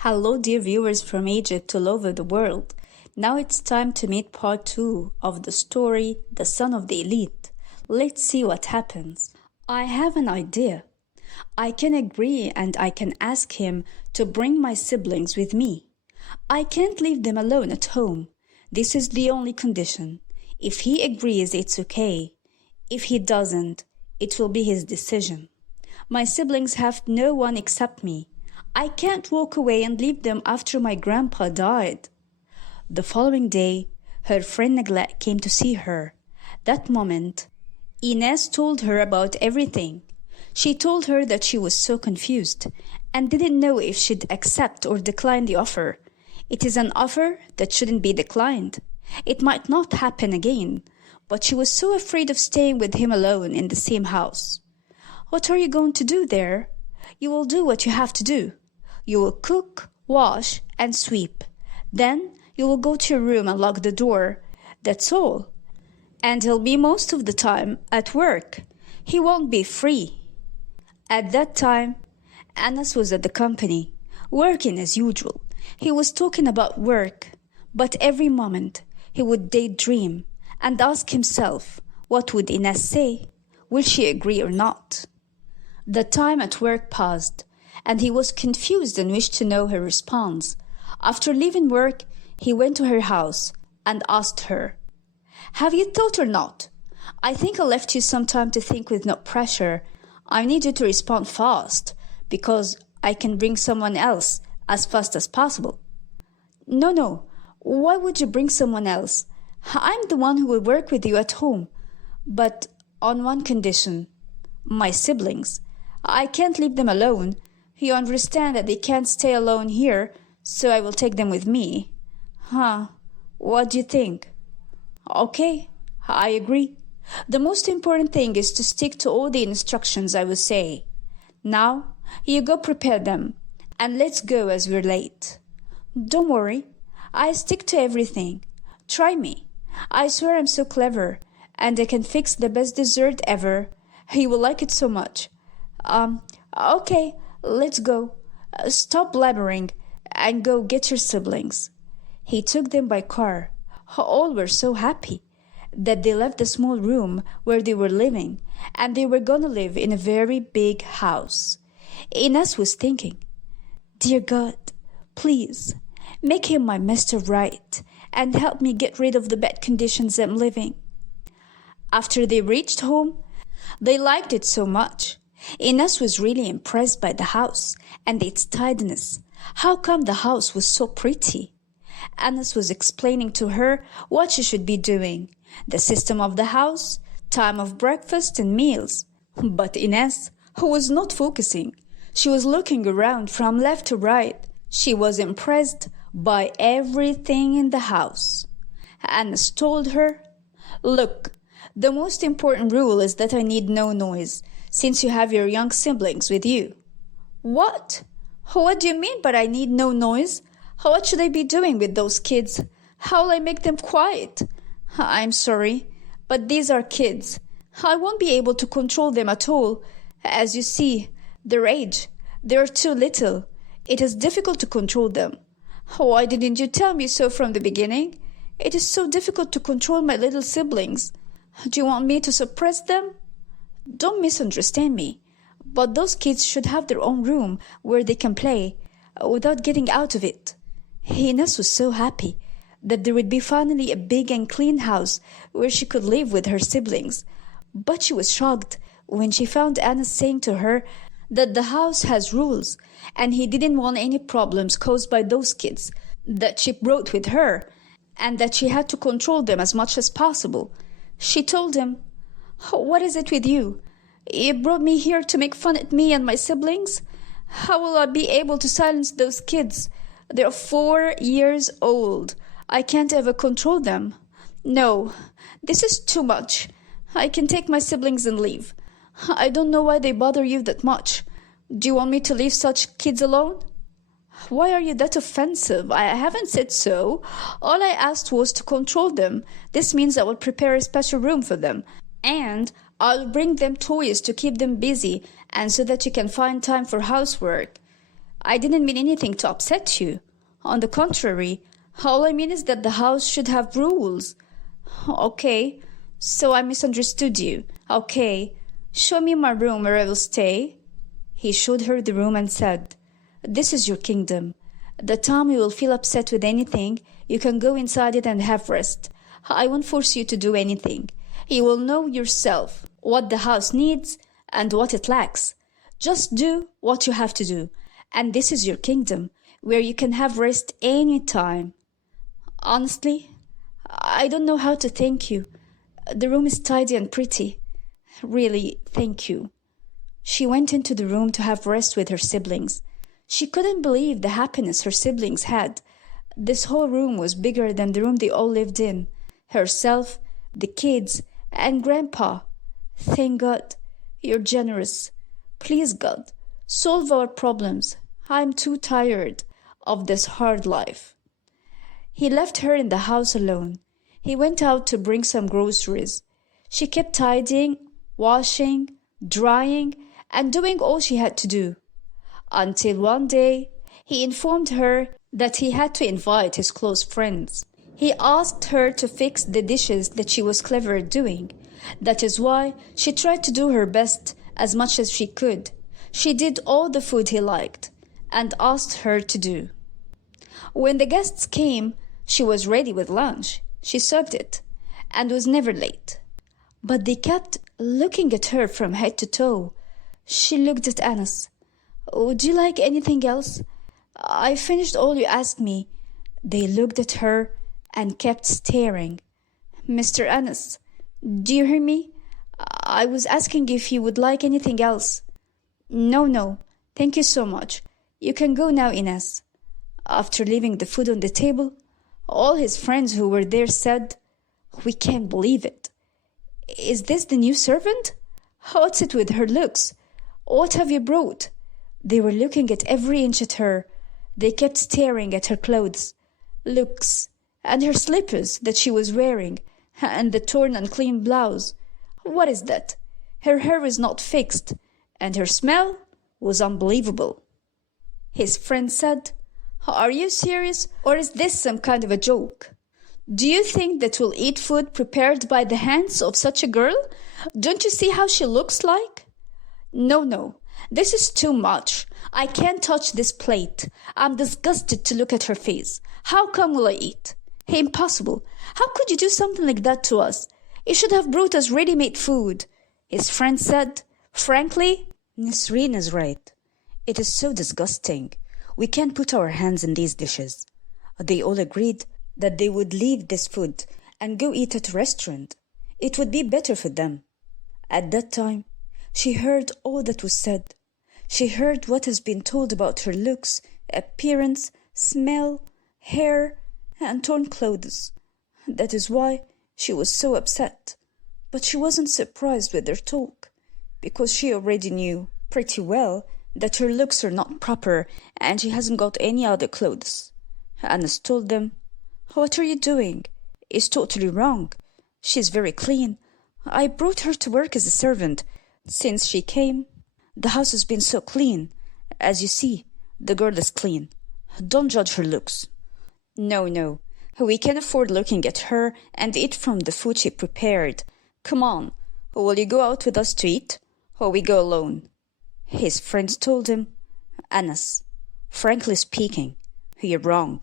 Hello, dear viewers from Egypt all over the world. Now it's time to meet part 2 of the story, The Son of the Elite. Let's see what happens. I have an idea. I can agree and I can ask him to bring my siblings with me. I can't leave them alone at home. This is the only condition. If he agrees, it's okay. If he doesn't, it will be his decision. My siblings have no one except me. I can't walk away and leave them after my grandpa died. The following day, her friend Nagla came to see her. That moment, Ines told her about everything. She told her that she was so confused and didn't know if she'd accept or decline the offer. It is an offer that shouldn't be declined. It might not happen again, but she was so afraid of staying with him alone in the same house. What are you going to do there? You will do what you have to do. You will cook, wash, and sweep. Then you will go to your room and lock the door. That's all. And he'll be most of the time at work. He won't be free. At that time, Anas was at the company, working as usual. He was talking about work, but every moment he would daydream and ask himself, what would Ines say? Will she agree or not? The time at work passed, and he was confused and wished to know her response. After leaving work, he went to her house and asked her, "Have you thought or not? I think I left you some time to think with no pressure. I need you to respond fast, because I can bring someone else as fast as possible." No. Why would you bring someone else? I'm the one who will work with you at home. But on one condition. My siblings. I can't leave them alone. You understand that they can't stay alone here, so I will take them with me. What do you think? Okay, I agree. The most important thing is to stick to all the instructions I will say. Now, you go prepare them, and let's go as we're late. Don't worry, I stick to everything. Try me. I swear I'm so clever, and I can fix the best dessert ever. You will like it so much. Okay, let's go. Stop blabbering and go get your siblings. He took them by car. All were so happy that they left the small room where they were living, and they were gonna live in a very big house. Ines was thinking, "Dear God, please make him my Mr. Right and help me get rid of the bad conditions I'm living." After they reached home, they liked it so much. Ines was really impressed by the house and its tidiness. How come the house was so pretty? Anas was explaining to her what she should be doing, the system of the house, time of breakfast and meals. But Ines, who was not focusing, she was looking around from left to right. She was impressed by everything in the house. Anas told her, "Look, the most important rule is that I need no noise, since you have your young siblings with you." What? What do you mean by I need no noise? What should I be doing with those kids? How will I make them quiet? I'm sorry, but these are kids. I won't be able to control them at all. As you see, their age, they're too little. It is difficult to control them. Why didn't you tell me so from the beginning? It is so difficult to control my little siblings. Do you want me to suppress them? Don't misunderstand me, but those kids should have their own room where they can play without getting out of it. Ines was so happy that there would be finally a big and clean house where she could live with her siblings. But she was shocked when she found Anas saying to her that the house has rules and he didn't want any problems caused by those kids that she brought with her, and that she had to control them as much as possible. She told him, "What is it with you? You brought me here to make fun at me and my siblings? How will I be able to silence those kids? They're 4 years old. I can't ever control them. No, this is too much. I can take my siblings and leave. I don't know why they bother you that much. Do you want me to leave such kids alone?" "Why are you that offensive? I haven't said so. All I asked was to control them. This means I will prepare a special room for them, and I'll bring them toys to keep them busy and so that you can find time for housework. I didn't mean anything to upset you. On the contrary, all I mean is that the house should have rules. Okay, so I misunderstood you. Okay, show me my room where I will stay. He showed her the room and said, "This is your kingdom. The time you will feel upset with anything, you can go inside it and have rest. I won't force you to do anything. You will know yourself what the house needs and what it lacks. Just do what you have to do. And this is your kingdom, where you can have rest any time." Honestly, I don't know how to thank you. The room is tidy and pretty. Really, thank you. She went into the room to have rest with her siblings. She couldn't believe the happiness her siblings had. This whole room was bigger than the room they all lived in. Herself, the kids, and Grandpa. Thank God. You're generous. Please, God, solve our problems. I'm too tired of this hard life. He left her in the house alone. He went out to bring some groceries. She kept tidying, washing, drying, and doing all she had to do. Until one day, he informed her that he had to invite his close friends. He asked her to fix the dishes that she was clever at doing. That is why she tried to do her best as much as she could. She did all the food he liked and asked her to do. When the guests came, she was ready with lunch. She served it and was never late. But they kept looking at her from head to toe. She looked at Anas. "Would you like anything else? I finished all you asked me." They looked at her and kept staring. "Mr. Anas, do you hear me? I was asking if you would like anything else." No, thank you so much. You can go now, Ines." After leaving the food on the table, all his friends who were there said, "We can't believe it. Is this the new servant? What's it with her looks? What have you brought?" They were looking at every inch at her. They kept staring at her clothes, looks, and her slippers that she was wearing, and the torn and clean blouse. What is that? Her hair is not fixed, and her smell was unbelievable. His friend said, "Are you serious, or is this some kind of a joke? Do you think that we'll eat food prepared by the hands of such a girl? Don't you see how she looks like?" No, this is too much. I can't touch this plate. I'm disgusted to look at her face. How come will I eat? Impossible. How could you do something like that to us? You should have brought us ready-made food." His friend said, "Frankly, Nisreen is right. It is so disgusting. We can't put our hands in these dishes." They all agreed that they would leave this food and go eat at a restaurant. It would be better for them. At that time, she heard all that was said. She heard what has been told about her looks, appearance, smell, hair, and torn clothes. That is why she was so upset. But she wasn't surprised with their talk, because she already knew pretty well that her looks are not proper and she hasn't got any other clothes. Anas told them, "What are you doing? It's totally wrong. She's very clean. I brought her to work as a servant. Since she came, the house has been so clean. As you see, the girl is clean. Don't judge her looks." No, we can afford looking at her and eat from the food she prepared. Come on, will you go out with us to eat, or we go alone? His friends told him, "Anas, frankly speaking, you're wrong.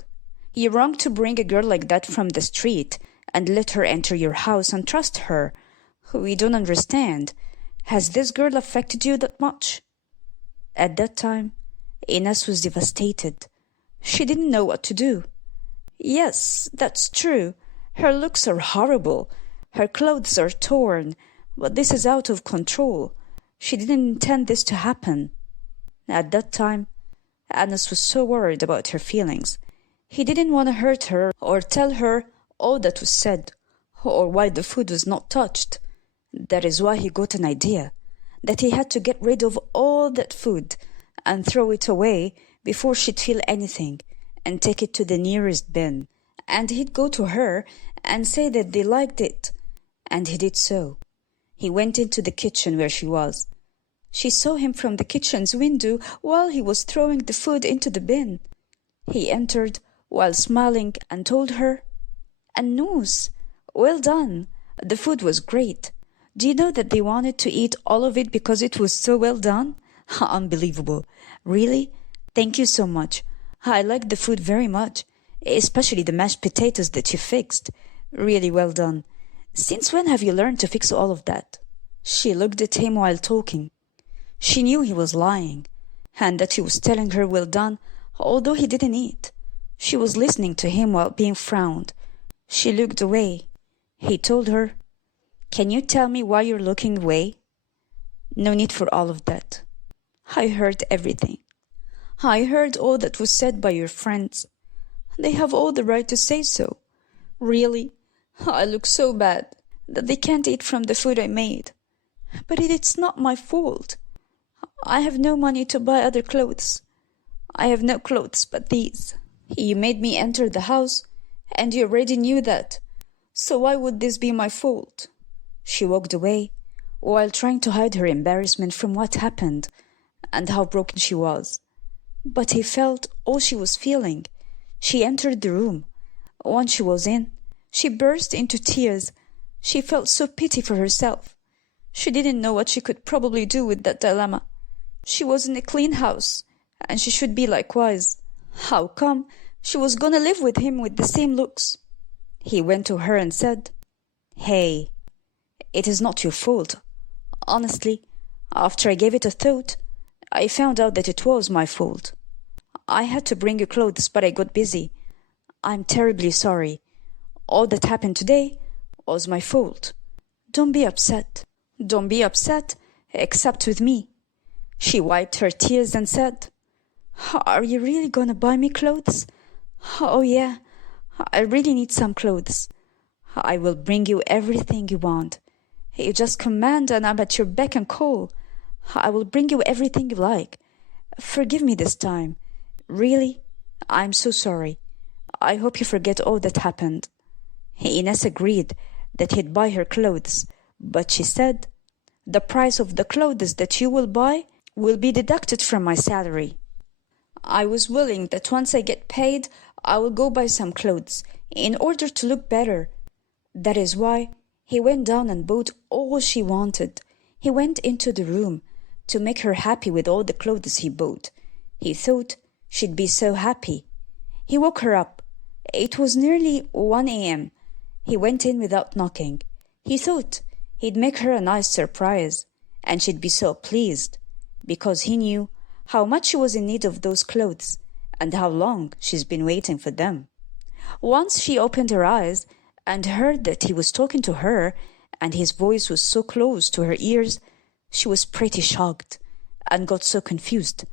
You're wrong to bring a girl like that from the street and let her enter your house and trust her. We don't understand. Has this girl affected you that much?" At that time, Ines was devastated. She didn't know what to do. Yes, that's true. Her looks are horrible. Her clothes are torn. But this is out of control. She didn't intend this to happen. At that time, Anas was so worried about her feelings. He didn't want to hurt her or tell her all that was said, or why the food was not touched. That is why he got an idea, that he had to get rid of all that food and throw it away before she'd feel anything, and take it to the nearest bin. And he'd go to her and say that they liked it. And he did so. He went into the kitchen where she was. She saw him from the kitchen's window while he was throwing the food into the bin. He entered while smiling and told her, "Annous, well done. The food was great. Do you know that they wanted to eat all of it because it was so well done? Unbelievable. Really? Thank you so much. I like the food very much, especially the mashed potatoes that you fixed. Really well done. Since when have you learned to fix all of that?" She looked at him while talking. She knew he was lying, and that he was telling her well done, although he didn't eat. She was listening to him while being frowned. She looked away. He told her, "Can you tell me why you're looking away?" "No need for all of that. I heard everything. I heard all that was said by your friends. They have all the right to say so. Really, I look so bad that they can't eat from the food I made. But it's not my fault. I have no money to buy other clothes. I have no clothes but these. You made me enter the house, and you already knew that. So why would this be my fault?" She walked away, while trying to hide her embarrassment from what happened, and how broken she was. But he felt all she was feeling. She entered the room. Once she was in, she burst into tears. She felt so pity for herself. She didn't know what she could probably do with that dilemma. She was in a clean house, and she should be likewise. How come she was gonna live with him with the same looks? He went to her and said, "Hey, it is not your fault. Honestly, after I gave it a thought, I found out that it was my fault. I had to bring you clothes, but I got busy. I'm terribly sorry. All that happened today was my fault. Don't be upset. Don't be upset, except with me." She wiped her tears and said, "Are you really gonna buy me clothes? Oh yeah, I really need some clothes. I will bring you everything you want. You just command and I'm at your beck and call. I will bring you everything you like. Forgive me this time. Really, I'm so sorry. I hope you forget all that happened." Ines agreed that he'd buy her clothes, but she said, "The price of the clothes that you will buy will be deducted from my salary. I was willing that once I get paid, I will go buy some clothes in order to look better." That is why he went down and bought all she wanted. He went into the room to make her happy with all the clothes he bought. He thought she'd be so happy. He woke her up. It was nearly 1 a.m. He went in without knocking. He thought he'd make her a nice surprise, and she'd be so pleased, because he knew how much she was in need of those clothes and how long she's been waiting for them. Once she opened her eyes and heard that he was talking to her, and his voice was so close to her ears, she was pretty shocked and got so confused.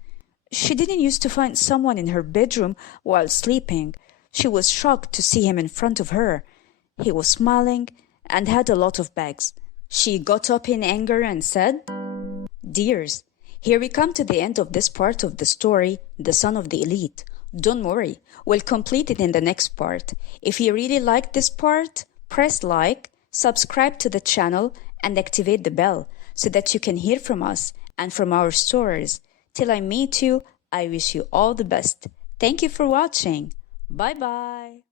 She didn't used to find someone in her bedroom while sleeping. She was shocked to see him in front of her. He was smiling and had a lot of bags. She got up in anger and said, "Dears, here we come to the end of this part of the story, The Son of the Elite. Don't worry, we'll complete it in the next part. If you really liked this part, press like, subscribe to the channel, and activate the bell so that you can hear from us and from our stories. Till I meet you, I wish you all the best. Thank you for watching. Bye bye.